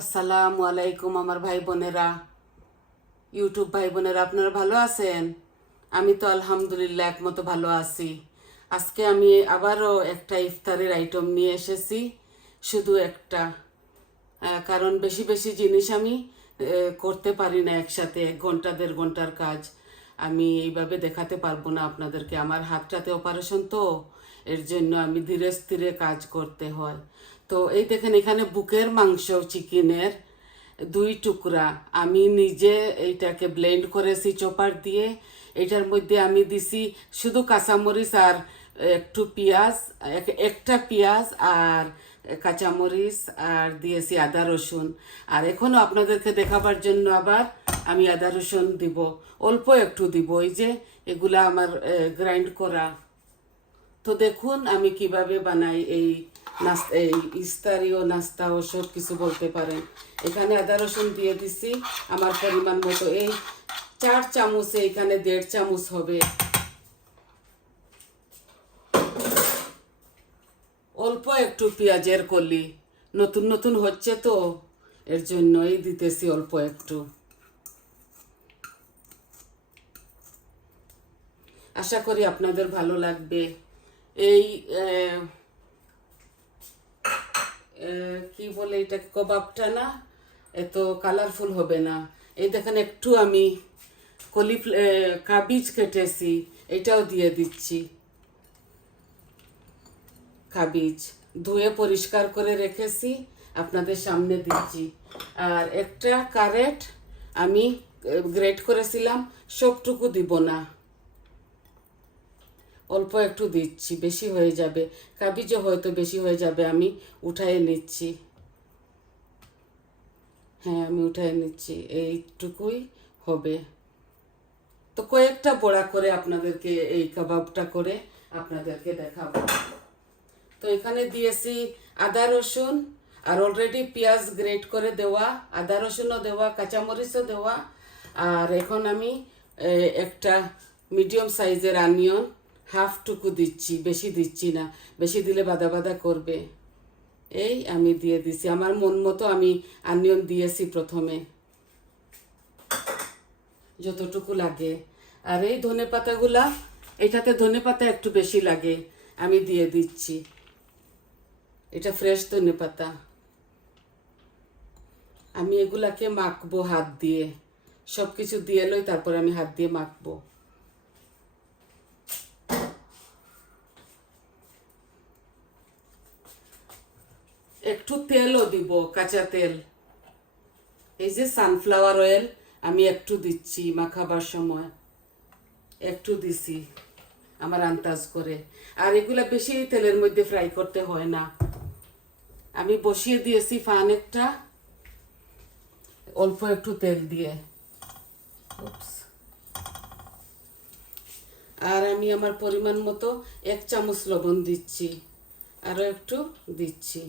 আসসালামু আলাইকুম আমার ভাই বোনেরা, ইউটিউব ভাই বোনেরা, আপনারা ভালো আছেন? আমি তো আলহামদুলিল্লাহ একমতো ভালো আছি। আজকে আমি আবারও একটা ইফতারের আইটেম নিয়ে এসেছি, শুধু একটা। কারণ বেশি বেশি জিনিস আমি করতে পারি না একসাথে, 1 ঘন্টা 1.5 ঘন্টার কাজ আমি এইভাবে দেখাতে পারবো না আপনাদেরকে। আমার হাতটাতে অপারেশন, তো এর জন্য আমি ধীরে স্থিরে কাজ করতে হয়। তো এই দেখেন, এখানে বুকের মাংস চিকেনের 2 টুকরা আমি নিজে এইটাকে ব্লেন্ড করেছি চপার দিয়ে। এটার মধ্যে আমি দিছি শুধু কাঁচামরিচ আর একটু পেঁয়াজ, একটা পেঁয়াজ আর কাঁচামরিচ, আর দিয়েছি আদা রসুন। আর এখনও আপনাদেরকে দেখাবার জন্য আবার আমি আদা রসুন দিব, অল্প একটু দিব। এই যে এগুলা আমার গ্রাইন্ড করা। তো দেখুন আমি কিভাবে বানাই এই নাস্তা, এই ইস্তারিও নাস্তা ও সব কিছু বলতে পারেন। এখানে আদা রসুন দিয়ে দিছি আমার পরিমাণ মতো। এই 4 চামচে এখানে 1.5 চামচ হবে। অল্প একটু পেঁয়াজের কলি, নতুন নতুন হচ্ছে তো এর জন্যই দিতেছি অল্প একটু। আশা করি আপনাদের ভালো লাগবে। এই কি বলে এটা, কবাবটা না এত কালারফুল হবে না। এই দেখেন একটু আমি কাবিজ কেটেছি, এটাও দিয়ে দিচ্ছি। কাবিজ ধুয়ে পরিষ্কার করে রেখেছি, আপনাদের সামনে দিচ্ছি। আর একটা ক্যারেট আমি গ্রেট করেছিলাম, সবটুকু দিব না, অল্প একটু দিচ্ছি, বেশি হয়ে যাবে। কাবিজও হয়তো বেশি হয়ে যাবে, আমি উঠায়ে নিচ্ছি। হ্যাঁ, আমি উঠায়ে নিচ্ছি, এইটুকুই হবে। তো কয়েকটা বড়া করে আপনাদেরকে এই কাবাবটা করে আপনাদেরকে দেখাবো। তো এখানে দিয়েছি আদা রসুন, আর অলরেডি পেঁয়াজ গ্রেট করে দেওয়া, আদা রসুনও দেওয়া, কাঁচামরিচও দেওয়া। আর এখন আমি একটা মিডিয়াম সাইজের অনিয়ন হাফটুকু দিচ্ছি, বেশি দিচ্ছি না, বেশি দিলে বাদা বাদা করবে। এই আমি দিয়ে দিছি আমার মন মতো, আমি অনিয়ন দিয়েছি প্রথমে যতটুকু লাগে। আর এই ধনে পাতাগুলা, এটাতে ধনে পাতা একটু বেশি লাগে, আমি দিয়ে দিচ্ছি। এটা ফ্রেশ ধনে পাতা। আমি এগুলাকে মাখবো হাত দিয়ে, সব কিছু দিয়ে লই, তারপর আমি হাত দিয়ে মাখবো। একটু তেলও দিব, কাঁচা তেল। এই যে সানফ্লাওয়ার অয়েল আমি একটু দিচ্ছি মাখাবার সময়, একটু দিছি আমার আন্দাজ করে। আর এগুলা বেশি তেলের মধ্যে ফ্রাই করতে হয় না। আমি বসিয়ে দিয়েছি ফান একটা, অল্প একটু তেল দিয়ে। আর আমি আমার পরিমাণ মতো 1 চামচ লবণ দিচ্ছি, আরও একটু দিচ্ছি।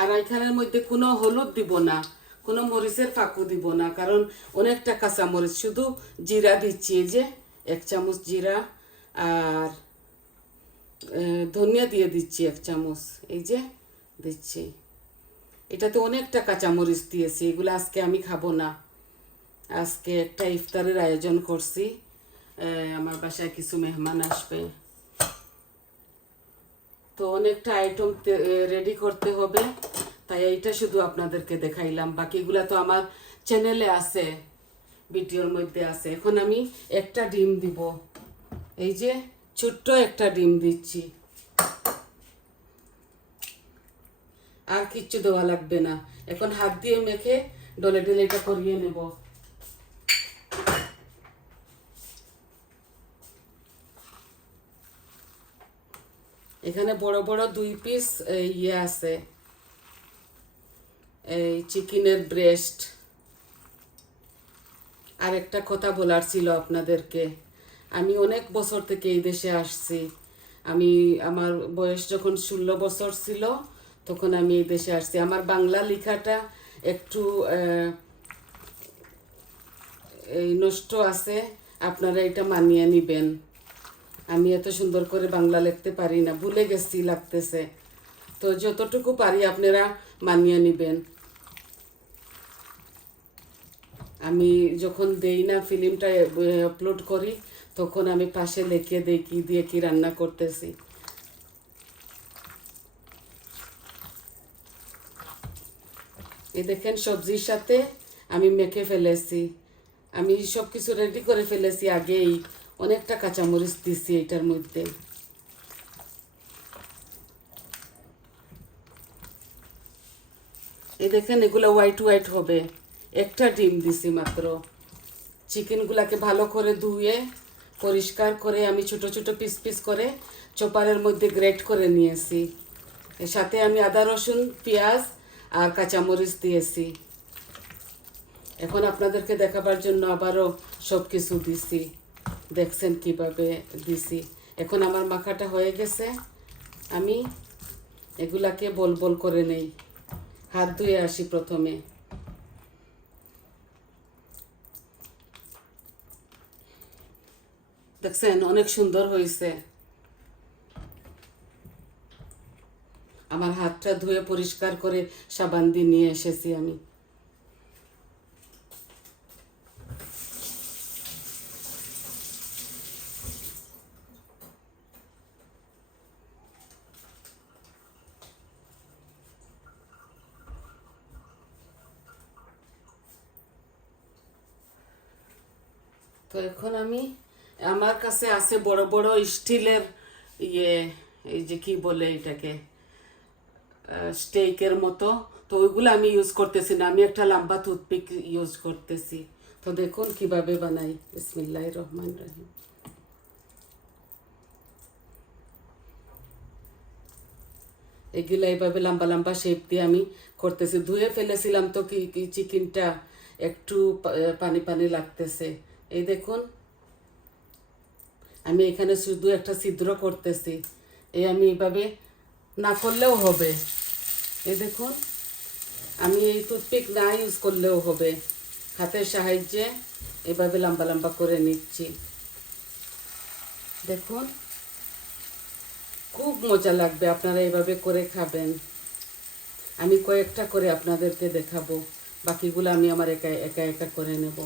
আর এখানের মধ্যে কোনো হলুদ দিব না, কোনো মরিচের ফাঁকু দিব না, কারণ অনেকটা কাঁচা মরিচ, শুধু জিরা দিচ্ছি। এই যে 1 চামচ জিরা, আর ধনিয়া দিয়ে দিচ্ছি 1 চামচ, এই যে দিচ্ছি। এটাতে অনেকটা কাঁচামরিচ দিয়েছি, এগুলো আজকে আমি খাবো না। আজকে একটা ইফতারের আয়োজন করছি, আমার বাসায় কিছু মেহমান আসবে, তো অনেকটা আইটেম রেডি করতে হবে, তাই এইটা শুধু আপনাদেরকে দেখাইলাম। বাকিগুলা তো আমার চ্যানেলে আছে, ভিডিওর মধ্যে আছে। এখন আমি একটা ডিম দিব, এই যে ছোট্ট একটা ডিম দিচ্ছি, আর কিচ্ছু দেওয়া লাগবে না। এখন হাত দিয়ে মেখে ডলে ডলে এটা করিয়ে নেব। এখানে বড় বড় 2 পিস ইয়ে আছে, এই চিকেনের ব্রেস্ট। আর একটা কথা বলার ছিল আপনাদেরকে, আমি অনেক বছর থেকে এই দেশে আসছি। আমার বয়স যখন 16 বছর ছিল, তখন আমি এই দেশে আসছি। আমার বাংলা লেখাটা একটু এই নষ্ট আছে, আপনারা এটা মানিয়ে নেবেন। আমি এত সুন্দর করে বাংলা লিখতে পারি না, ভুলে গেছি লাগতেছে। তো যতটুকু পারি আপনারা মানিয়ে নেবেন। আমি যখন দেই না ফিল্মটা আপলোড করি তখন আমি পাশে লিখে দিই কী দিয়ে কী রান্না করতেছি। এই দেখেন সবজির সাথে আমি মেখে ফেলেছি, আমি সব কিছু রেডি করে ফেলেছি আগেই। অনেকটা কাঁচামরিচ দিছি এটার মধ্যে। এই দেখেন এগুলো হোয়াইট হোয়াইট হবে। একটা ডিম দিছি মাত্র। চিকেনগুলাকে ভালো করে ধুয়ে পরিষ্কার করে আমি ছোট ছোট পিস পিস করে চপারের মধ্যে গ্রেট করে নিয়েছি। এর সাথে আমি আদা রসুন পেঁয়াজ আর কাঁচামরিচ দিয়েছি। এখন আপনাদেরকে দেখাবার জন্য আবারও সব কিছু দিছি, দেখছেন কিভাবে দিছি। এখন আমার মাখাটা হয়ে গেছে, আমি এগুলাকে বল বল করে নেই। হাত ধুয়ে আসি প্রথমে। দেখছেন অনেক সুন্দর হয়েছে। আমার হাতটা ধুয়ে পরিষ্কার করে সাবান দিয়ে নিয়ে এসেছি আমি। তো এখন আমি, আমার কাছে আছে বড় বড় স্টিলের ইয়ে, এই যে কি বলে এটাকে, স্টেকের মতো। তো ওইগুলো আমি ইউজ করতেছি না, আমি একটা লম্বা টুথপিক ইউজ করতেছি। তো দেখুন কিভাবে বানাই। বিসমিল্লাহির রহমানির রহিম। এগুলো এইভাবে লম্বা লম্বা শেপ দিয়ে আমি করতেছি। ধুয়ে ফেলেছিলাম তো কি চিকেনটা একটু পানি পানি লাগতেছে। এই দেখুন আমি এখানে শুধু একটা ছিদ্র করতেছি। এই আমি এইভাবে না করলেও হবে। এই দেখুন আমি এই টুথপিক না ইউজ করলেও হবে, হাতের সাহায্যে এভাবে লম্বা লম্বা করে নিচ্ছি। দেখুন খুব মজা লাগবে, আপনারা এভাবে করে খাবেন। আমি কয়েকটা করে আপনাদেরকে দেখাবো, বাকিগুলো আমি আমার একা একা একা করে নেব।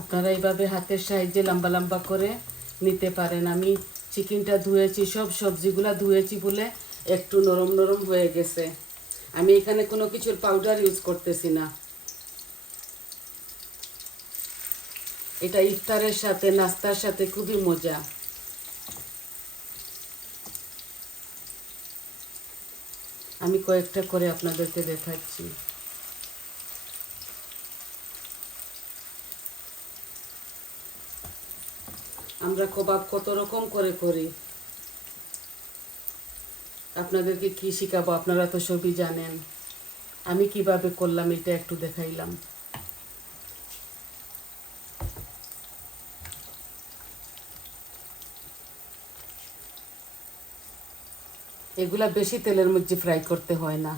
আপনারা এইভাবে হাতের সাহায্যে লম্বা লম্বা করে নিতে পারেন। আমি চিকেনটা ধুয়েছি, সব সবজিগুলা ধুয়েছি বলে একটু নরম নরম হয়ে গেছে। আমি এখানে কোনো কিছুর পাউডার ইউজ করতেছি না। এটা ইফতারের সাথে নাস্তার সাথে খুবই মজা। আমি কয়েকটা করে আপনাদেরকে দেখাচ্ছি। আমরা কবাব কত রকম করে করি, আপনাদেরকে কি শিখাবো, আপনারা তো সবই জানেন। আমি কিভাবে করলাম এটা একটু দেখাইলাম। এগুলা বেশি তেলের মধ্যে ফ্রাই করতে হয় না।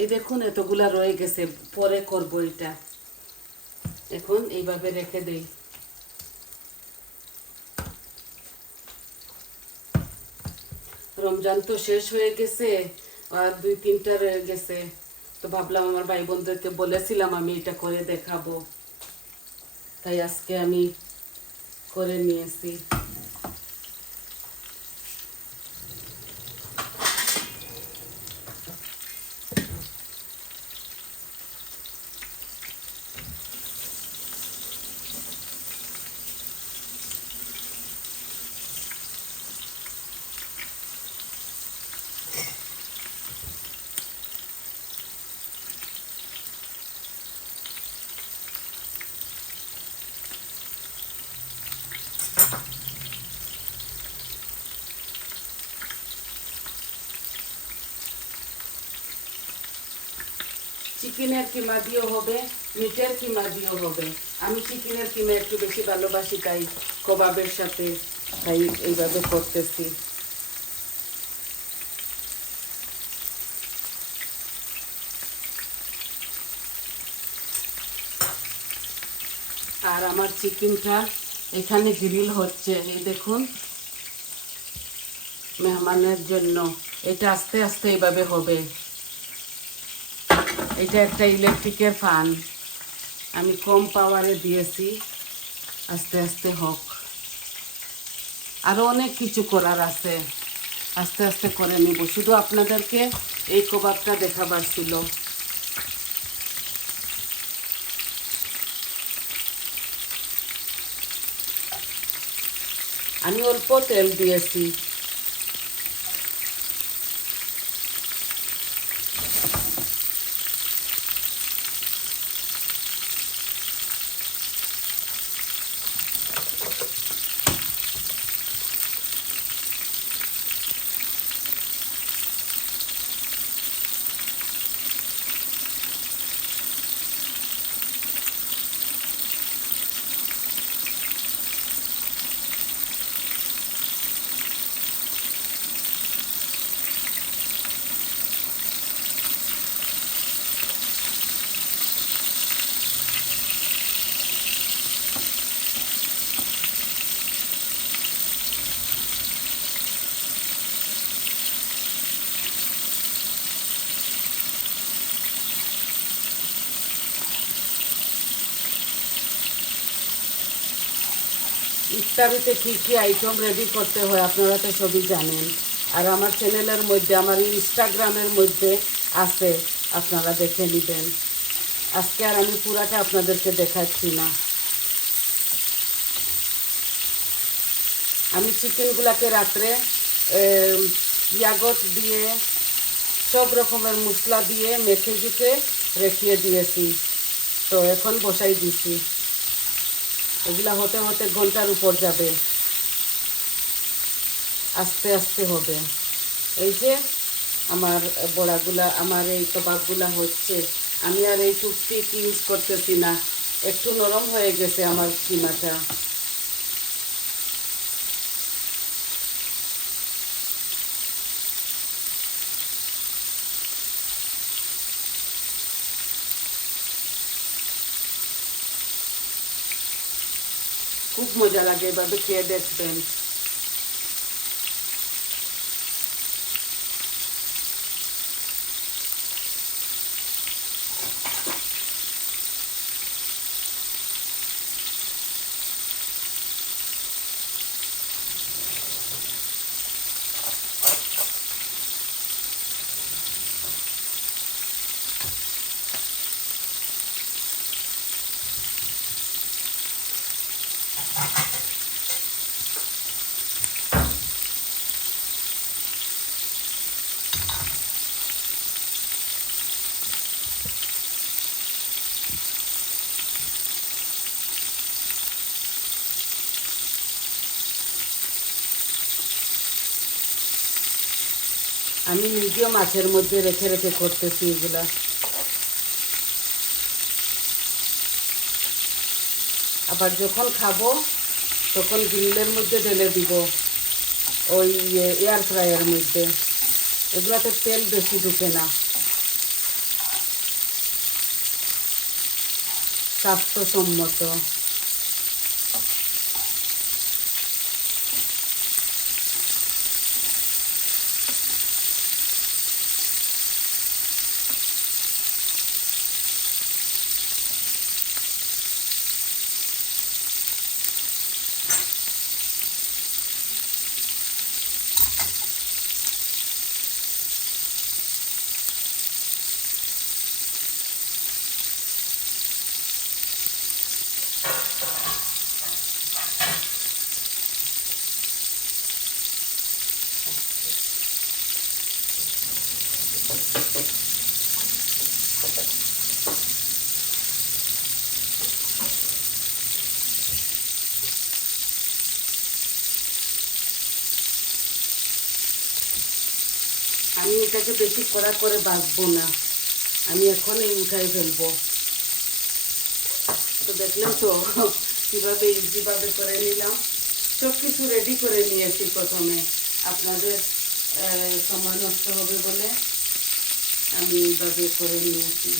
এই দেখুন এতগুলা রয়ে গেছে, পরে করব এটা। এখন এইভাবে রেখে দেই। রমজান তো শেষ হয়ে গেছে, আর 2-3টা রয়ে গেছে। তো ভাবলাম আমার ভাই বোনদেরকে বলেছিলাম আমি এটা করে দেখাবো, তাই আজকে আমি করে নিয়েছি। চিকেনের কিমা দিয়েও হবে, মিটের কিমা দিয়েও হবে। আমি চিকেনের কিমা একটু বেশি ভালোবাসি, তাই কবাবের সাথে তাই এইভাবে করতেছি। আর আমার চিকেনটা এখানে গ্রিল হচ্ছে, এই দেখুন, মেহমানের জন্য। এটা আস্তে আস্তে এইভাবে হবে। এটা একটা ইলেকট্রিকের ফ্যান, আমি কম পাওয়ারে দিয়েছি, আস্তে আস্তে হোক। আরও অনেক কিছু করার আছে, আস্তে আস্তে করে নিব। শুধু আপনাদেরকে এই কবাবটা দেখাবার ছিল। আমি অল্প তেল দিয়েছি। ইফতারিতে কী কী আইটেম রেডি করতে হয় আপনারা তো সবই জানেন। আর আমার চ্যানেলের মধ্যে, আমার ইনস্টাগ্রামের মধ্যে আছে, আপনারা দেখে নেবেন। আজকে আর আমি পুরাটা আপনাদেরকে দেখাচ্ছি না। আমি চিকেনগুলাকে রাত্রে ইয়াগট দিয়ে সব রকমের মশলা দিয়ে মেখে জুখে রেখে দিয়েছি, তো এখন বসাই দিছি। এগুলা হতে হতে ঘন্টার উপর যাবে, আস্তে আস্তে হবে। এই যে আমার বড়াগুলা, আমার এই কাবাবগুলা হচ্ছে। আমি আর এই টুথপিক ইউজ করতেছি না, একটু নরম হয়ে গেছে আমার কিমাটা। খুব মজা লাগে, এভাবে খেয়ে দেখবেন। আমি নিজেও মাছের মধ্যে রেখে রেখে করতেছি এগুলা। আবার যখন খাবো তখন গ্রিলের মধ্যে ঢেলে দিব, ওই এয়ার ফ্রায়ার মধ্যে। এগুলাতে তেল বেশি ঢুকে না, স্বাস্থ্যসম্মত। আমি এটাকে বেশি কড়া করে ভাজবো না, আমি এখনই উঠাই ফেলবো। তো দেখলেন তো কীভাবে ইজিভাবে করে নিলাম। সব কিছু রেডি করে নিয়েছি প্রথমে, আপনাদের সময় নষ্ট হবে বলে আমি এইভাবে করে নিয়েছি।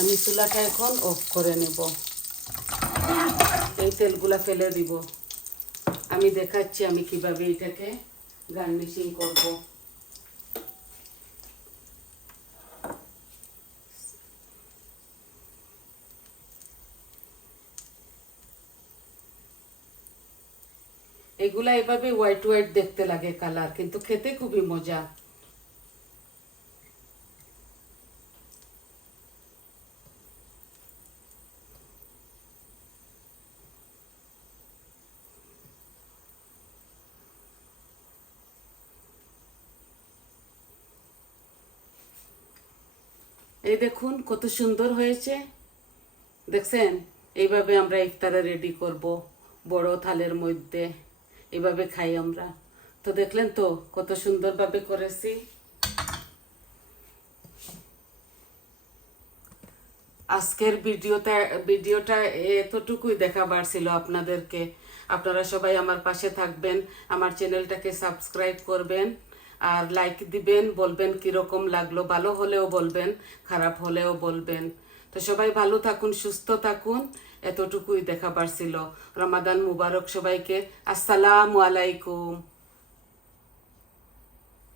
আমি চুলাটা এখন অফ করে নেব, এই তেলগুলা ফেলে দিব। আমি দেখাচ্ছি আমি কিভাবে এটাকে গার্নিশিং করব। এগুলা এভাবে হোয়াইট হোয়াইট দেখতে লাগে কালার, কিন্তু খেতে খুবই মজা। এই দেখুন কত সুন্দর হয়েছে, দেখছেন? এইভাবে আমরা ইফতারে রেডি করব, বড় থালের মধ্যে এইভাবে খাই আমরা। তো দেখলেন তো কত সুন্দরভাবে করেছি। আজকের ভিডিওটা এতটুকুই দেখাবার ছিল আপনাদেরকে। আপনারা সবাই আমার পাশে থাকবেন, আমার চ্যানেলটাকে সাবস্ক্রাইব করবেন আর লাইক দিবেন, বলবেন কীরকম লাগলো, ভালো হলেও বলবেন, খারাপ হলেও বলবেন। তো সবাই ভালো থাকুন, সুস্থ থাকুন, এতটুকুই দেখাবার ছিল। রমাদান মুবারক সবাইকে। আসসালামু আলাইকুম।